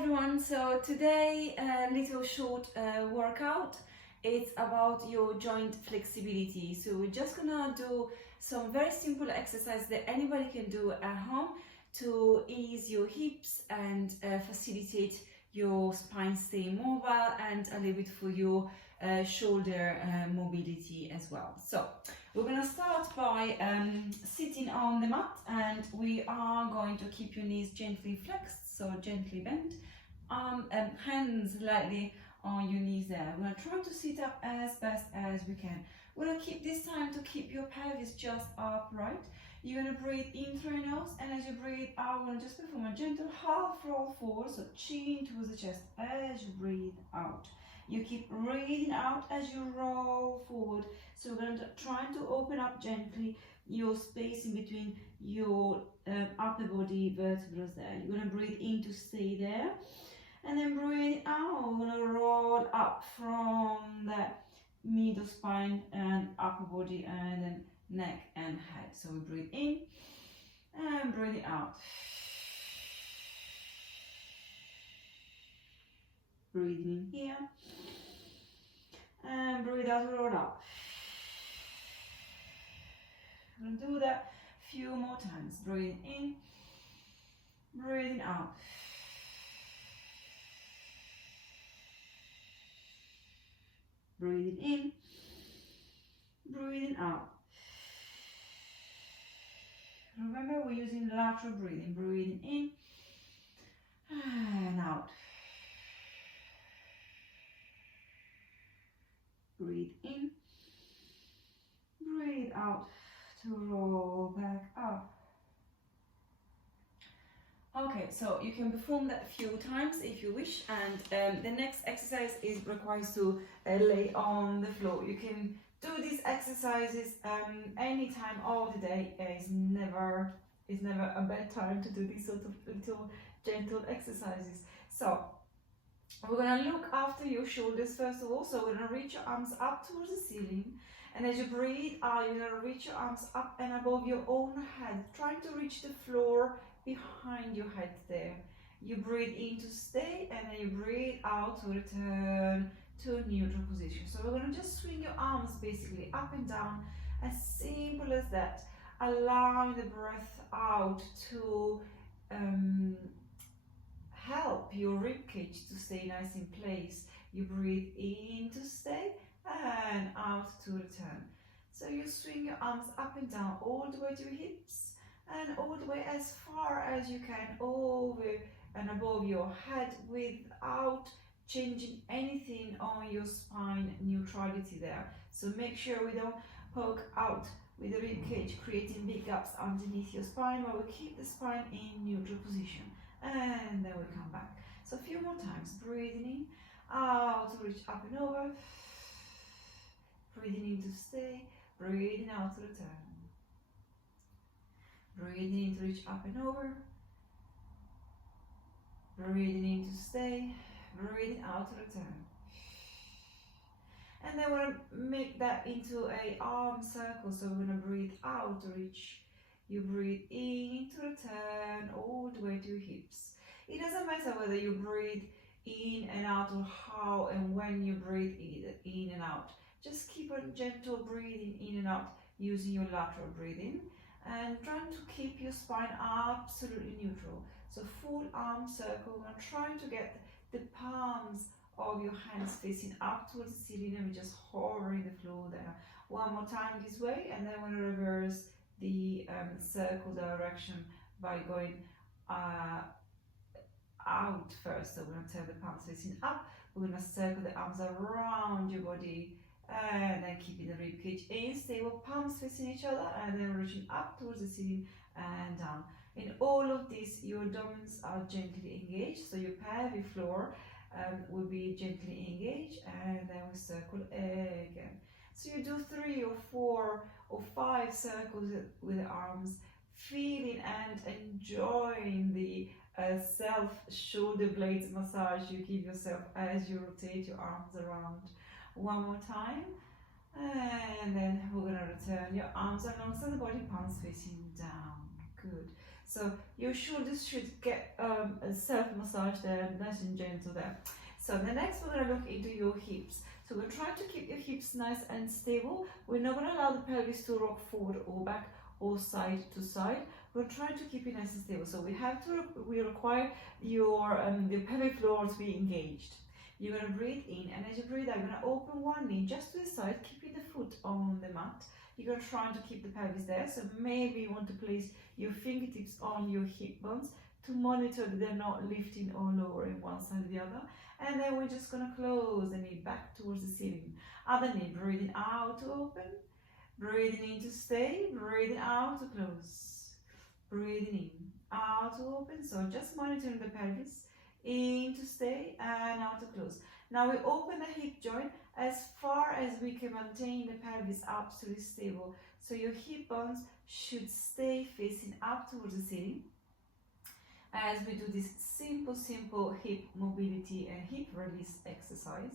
everyone, so today a little short workout. It's about your joint flexibility. So we're just gonna do some very simple exercise that anybody can do at home to ease your hips and facilitate your spine staying mobile and a little bit for your shoulder mobility as well. So we're going to start by sitting on the mat, and we are going to keep your knees gently flexed, so gently bent, and hands lightly on your knees there. We're going to try to sit up as best as we can. We're going to keep this time to keep your pelvis just upright. You're going to breathe in through your nose, and as you breathe out, we're going to just perform a gentle half roll forward, so chin towards the chest as you breathe out. You keep breathing out as you roll forward. So we're going to try to open up gently your space in between your upper body vertebrae there. You're going to breathe in to stay there. And then breathe out, we're going to roll up from the middle spine and upper body and then neck and head. So we breathe in and breathe out. Breathing in here and breathe out, roll up. We're going to do that a few more times. Breathing in, breathing out. Breathing in, breathing out. Remember, we're using lateral breathing. Breathing in and out. Breathe in, breathe out to roll back up. Okay, so you can perform that a few times if you wish, and the next exercise requires to lay on the floor. You can do these exercises any time of the day. It's never a bad time to do these sort of little gentle exercises. So we're going to look after your shoulders first of all. So we're going to reach your arms up towards the ceiling, and as you breathe out, you're going to reach your arms up and above your own head, trying to reach the floor behind your head there. You breathe in to stay, and then you breathe out to return to a neutral position. So we're going to just swing your arms basically up and down, as simple as that, allowing the breath out to help your rib cage to stay nice in place. You breathe in to stay and out to return. So you swing your arms up and down all the way to your hips and all the way as far as you can over and above your head without changing anything on your spine neutrality there. So make sure we don't poke out with the rib cage, creating big gaps underneath your spine, but we keep the spine in neutral position. And then we come back. So a few more times. Breathing in, out to reach up and over. Breathing in to stay. Breathing out to return. Breathing in to reach up and over. Breathing in to stay. Breathing out to return. And then we're going to make that into an arm circle. So we're going to breathe out to reach. You breathe in to return all the way to your hips. It doesn't matter whether you breathe in and out or how and when you breathe in and out. Just keep a gentle breathing in and out using your lateral breathing, and trying to keep your spine absolutely neutral. So full arm circle. I'm trying to get the palms of your hands facing up towards the ceiling, and we're just hovering the floor there. One more time this way, and then we're going to reverse the circle direction by going out first. So we're going to turn the palms facing up. We're going to circle the arms around your body, and then keeping the rib cage in, stable, palms facing each other, and then reaching up towards the ceiling and down. In all of this, your abdomens are gently engaged, so your pelvic floor will be gently engaged, and then we circle again. So you do 3 or 4 or 5 circles with the arms, feeling and enjoying the self shoulder blades massage you give yourself as you rotate your arms around. One more time, and then we're going to return your arms alongside the body, palms facing down. Good. So your shoulders should get a self-massage there, nice and gentle there. So the next we're going to look into your hips. So we're trying to keep your hips nice and stable. We're not going to allow the pelvis to rock forward or back or side to side. We're trying to keep it nice and stable. So we require your the pelvic floor to be engaged. You're going to breathe in, and as you breathe out, you're going to open one knee just to the side, keeping the foot on the mat. You're going to try to keep the pelvis there. So maybe you want to place your fingertips on your hip bones to monitor that they're not lifting or lowering one side or the other. And then we're just going to close the knee back towards the ceiling. Other knee, breathing out to open, breathing in to stay, breathing out to close, breathing in, out to open. So just monitoring the pelvis, in to stay and out to close. Now we open the hip joint as far as we can maintain the pelvis absolutely stable. So your hip bones should stay facing up towards the ceiling as we do this simple hip mobility and hip release exercise.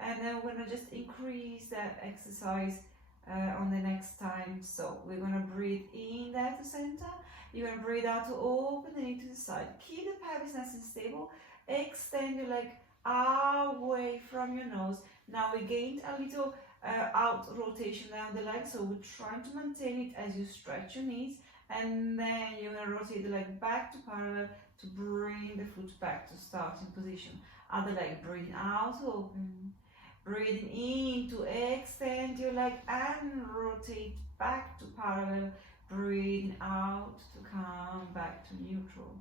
And then we're gonna just increase that exercise on the next time. So we're gonna breathe in there to center. You're gonna breathe out to open the knee to the side. Keep the pelvis nice and stable. Extend your leg away from your nose. Now we gained a little out rotation down the leg, so we're trying to maintain it as you stretch your knees, and then you're going to rotate the leg back to parallel to bring the foot back to starting position. Other leg, breathing out to open, breathing in to extend your leg and rotate back to parallel, breathing out to come back to neutral.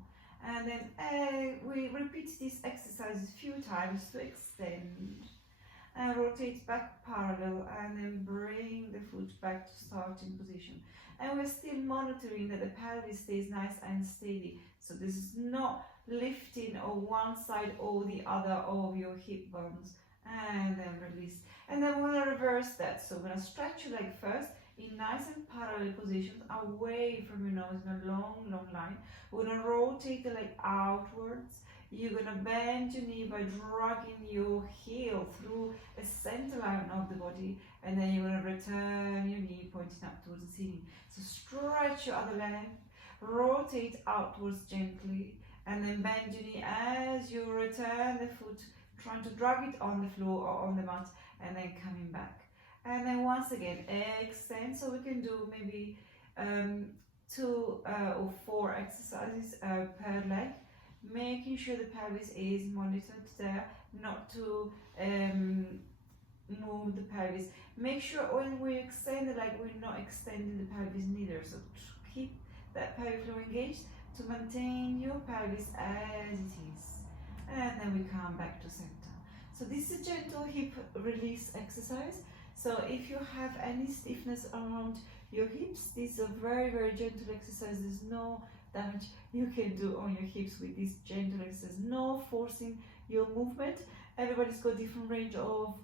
And then we repeat this exercise a few times to extend and rotate back parallel, and then bring the foot back to starting position. And we're still monitoring that the pelvis stays nice and steady. So this is not lifting on one side or the other of your hip bones. And then release. And then we're going to reverse that. So we're going to stretch your leg first in nice and parallel positions away from your nose in a long line. We're going to rotate the leg outwards. You're going to bend your knee by dragging your heel through a center line of the body, and then you're going to return your knee pointing up towards the ceiling. So stretch your other leg, rotate outwards gently, and then bend your knee as you return the foot, trying to drag it on the floor or on the mat, and then coming back. And then once again, extend. So we can do maybe 2 or 4 exercises per leg, making sure the pelvis is monitored there, not to move the pelvis. Make sure when we extend the leg, we're not extending the pelvis neither. So keep that pelvic floor engaged to maintain your pelvis as it is. And then we come back to center. So this is a gentle hip release exercise. So if you have any stiffness around your hips, this is a very gentle exercise. There's no damage you can do on your hips with this gentle exercise. No forcing your movement. Everybody's got different range of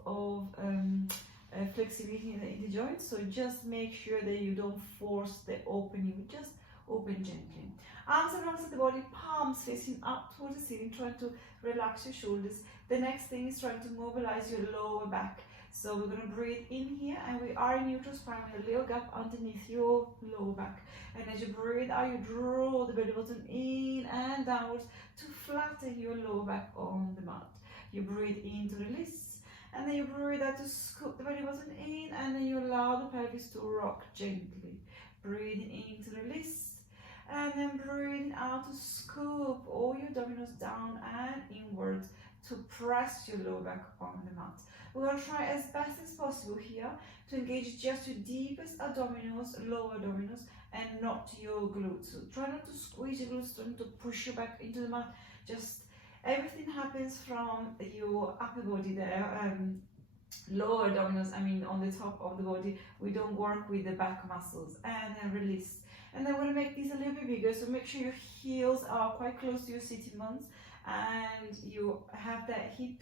flexibility in the joints, so just make sure that you don't force the opening, just open gently. Arms and arms at the body, palms facing up towards the ceiling, trying to relax your shoulders. The next thing is trying to mobilize your lower back. So we're going to breathe in here, and we are in neutral spine with a little gap underneath your lower back. And as you breathe out, you draw the belly button in and downwards to flatten your lower back on the mat. You breathe in to release, and then you breathe out to scoop the belly button in, and then you allow the pelvis to rock gently. Breathing in to release, and then breathing out to scoop all your abdominals down and inwards to press your lower back on the mat. We're going to try as best as possible here to engage just your deepest abdominals, lower abdominals, and not your glutes. So try not to squeeze your glutes, try not to push your back into the mat. Just everything happens from your upper body there. Lower abdominals, I mean on the top of the body. We don't work with the back muscles. And then release. And then we're going to make these a little bit bigger. So make sure your heels are quite close to your sitting bones, and you have that hip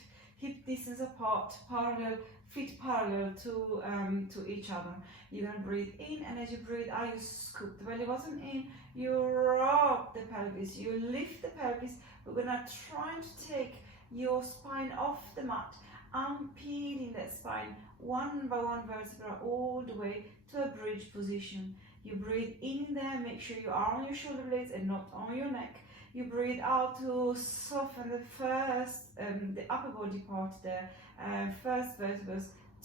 distance apart, parallel, feet parallel to each other. You're going to breathe in, and as you breathe out, you scoop the belly button in, you rock the pelvis, you lift the pelvis. We're going to try to take your spine off the mat, unpeeling that spine one by one vertebra all the way to a bridge position. You breathe in there, make sure you are on your shoulder blades and not on your neck. You breathe out to soften the upper body part there, and first vertebrae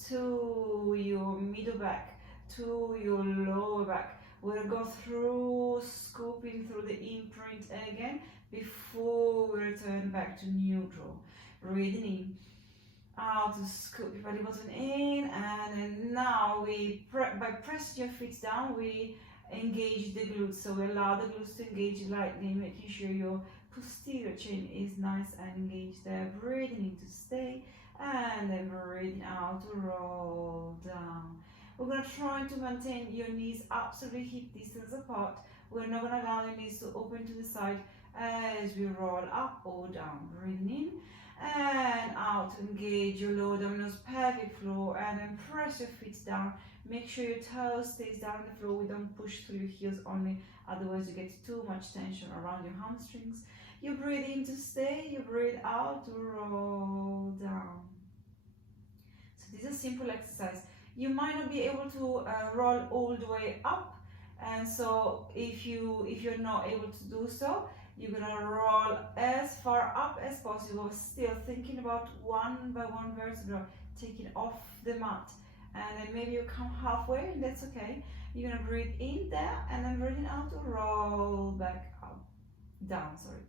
to your middle back, to your lower back. We'll go through, scooping through the imprint again before we return back to neutral. Breathing in, out to scoop your belly button in, and then now by pressing your feet down, we engage the glutes. So we allow the glutes to engage lightly, making sure your posterior chain is nice and engaged there. Breathing in to stay, and then breathing out to roll down. We're going to try to maintain your knees absolutely hip distance apart. We're not going to allow your knees to open to the side as we roll up or down. Breathing in and out to engage your lower abdominals, pelvic floor, and then press your feet down. Make sure your toes stays down on the floor. We don't push through your heels only, otherwise you get too much tension around your hamstrings. You breathe in to stay, you breathe out to roll down. So this is a simple exercise. You might not be able to roll all the way up, and so if you're not able to do so, you're gonna roll as far up as possible, still thinking about one by one vertebra taking off the mat. And then maybe you come halfway, and that's okay. You're gonna breathe in there, and then breathing out to roll back up, down, sorry.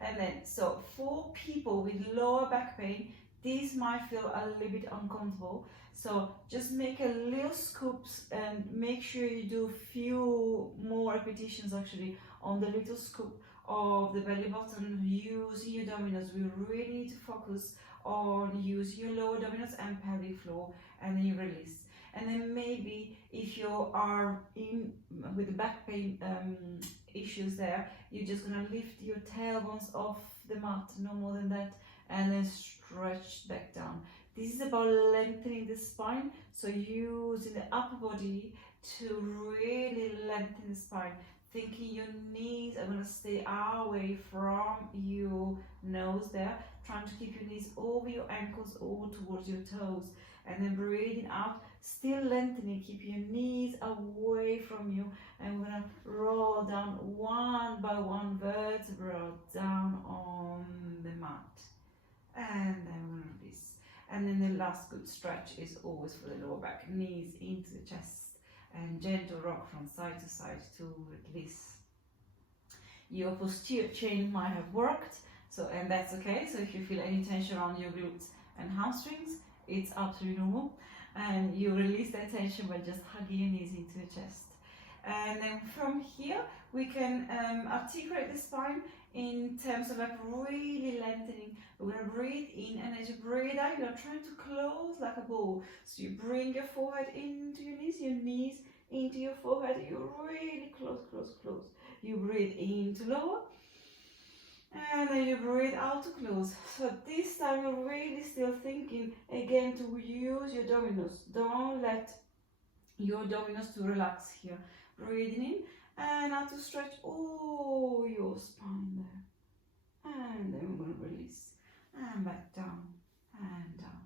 And then, so for people with lower back pain, this might feel a little bit uncomfortable. So just make a little scoops and make sure you do few more repetitions actually on the little scoop of the belly button, using your abdominals. We really need to focus on using your lower abdominals and pelvic floor, and then you release. And then maybe if you are in with the back pain issues there, you're just gonna lift your tailbones off the mat, no more than that, and then stretch back down. This is about lengthening the spine, so using the upper body to really lengthen the spine, thinking your knees are going to stay away from your nose there, trying to keep your knees over your ankles or towards your toes, and then breathing out, still lengthening, keeping your knees away from you, and we're going to roll down one by one vertebra down on the mat, and then we're going to release. And then the last good stretch is always for the lower back, knees into the chest, and gentle rock from side to side to release. Your posterior chain might have worked, and that's okay. So if you feel any tension around your glutes and hamstrings, it's absolutely normal, and you release that tension by just hugging your knees into the chest. And then from here we can articulate the spine in terms of like really lengthening. We're going to breathe in, and as you breathe out, you're trying to close like a ball. So you bring your forehead into your knees into your forehead. You really close. You breathe in to lower, and then you breathe out to close. So this time you're really still thinking again to use your abdominals. Don't let your abdominals to relax here. Breathing in, and now to stretch all your spine there. And then we're going to release, and back down, and down.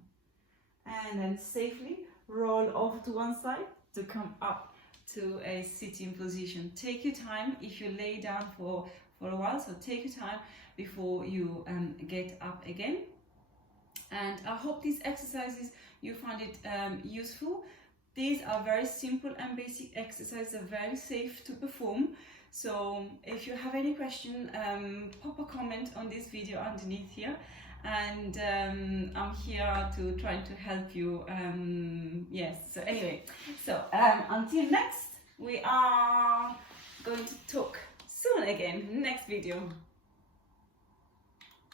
And then safely roll off to one side to come up to a sitting position. Take your time if you lay down for a while, so take your time before you get up again. And I hope these exercises you find it useful. These are very simple and basic exercises, are very safe to perform. So if you have any question, pop a comment on this video underneath here, and I'm here to try to help you. Yes, so anyway, so until next, we are going to talk soon again, next video.